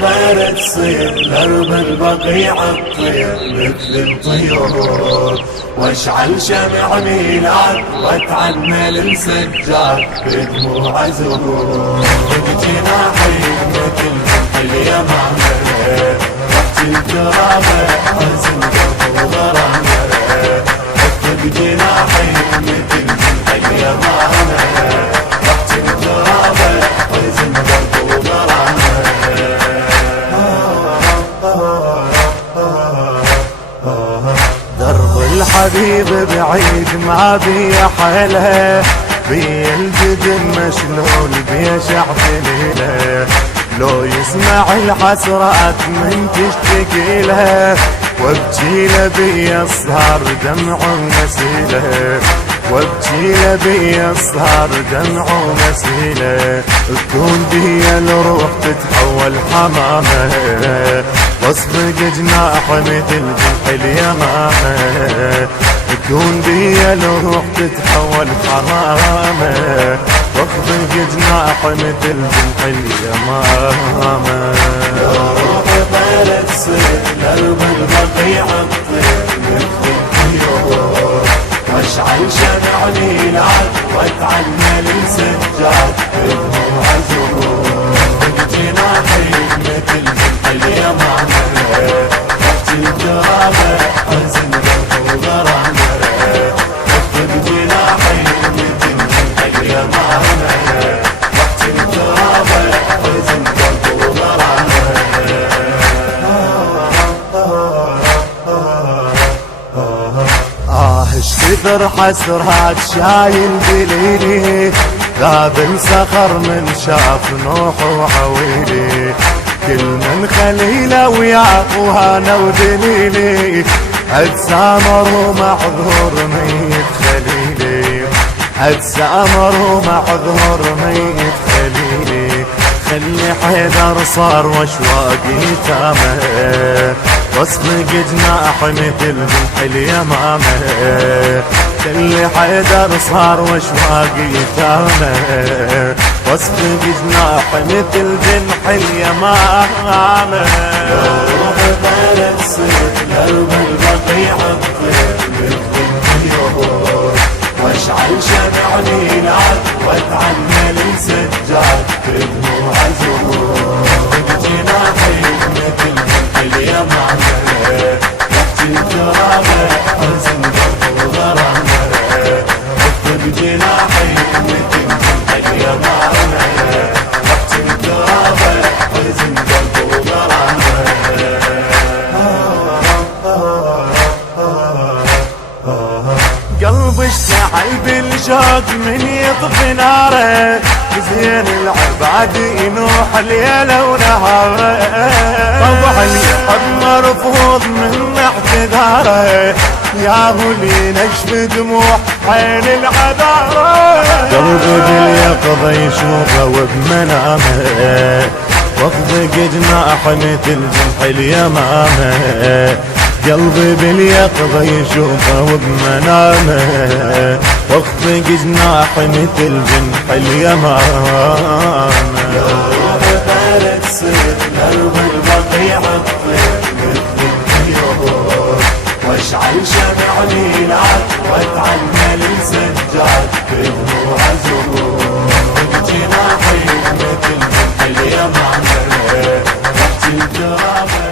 طير تصير درب البقيع الطير مثل الطيور، واشعل شمع ميلاد واتعنى للسجاد بدموع زهور. بجناحي مثل جنح اليمامة رحت الترابة حزن قلب وغرامة. بجناحي مثل جنح اليمامة رحت الترابة حزن قلب وغرامة. درب الحبيب بعيد ما بي حيله، بي الجدن مشلول بيشع ليله. لو يسمع الحسرات من تشتكي له، وابكي له بي الصهر دمع ونسيله. وابكي له بي الصهر دمع ونسيله. تكون بي الروح تتحول حمامه، واصفق جناح مثل جنح اليمامة. تكون بي الروح تتحول حمامة، واصفق جناح مثل جنح اليمامة. يا روحي طير تصير درب البقيع الطير مثل الطيور، واشعل شمع ميلاد واتعنى للسجاد بدموع زهور. بجناحي مثل جنح اليمامة رحت الترابة حزن قلب وغرامة. بجناحي مثل جنح اليمامة رحت الترابة حزن قلب وغرامة. ايش كثر حسرات شايل دليلي، ذاب صخر من شاف نوح وعويلي. كل من خليله وياه وهانا ودليلي، اتسامر ومعذور ميت خليلي. اتسامر ومعذور ميت خليلي. خلي حيدر صار واشواقي تامه، واصفق جناح مثل جنح اليمامة. خلي حيدر صار واشواقي تامه، واصفق جناح مثل جنح اليمامة. يا روحي طير تصير درب البقيع الطير مثل الطيور، واشعل شمع ميلاد واتعنى للسجاد بدموع زهور. بجناحي مثل جنح اليمامة رحت الترابة حزن قلب وغرامة. بجناحي مثل جنح اليمامة رحت الترابة حزن قلب وغرامة. قلبي اشتعل بالشوق من يطفي ناره، زين العباد ينوح ليله ونهاره. طبع اليحب مرفوض من اعتذاره، ياهو اللي نشف دموع عين العذاره. قلبي باليقظة يشوفه وبمنامه، واخذ جناح مثل جنح اليمامة. قلبي باليقظة يشوفه وبمنامه، واخفق جناح مثل جنح اليمامة. يا روحي طير تصير درب البقيع الطير مثل الطيور، واشعل شمع ميلاد واتعنى للسجاد بدموع زهور. بجناحي مثل جنح اليمامة رحت الترابة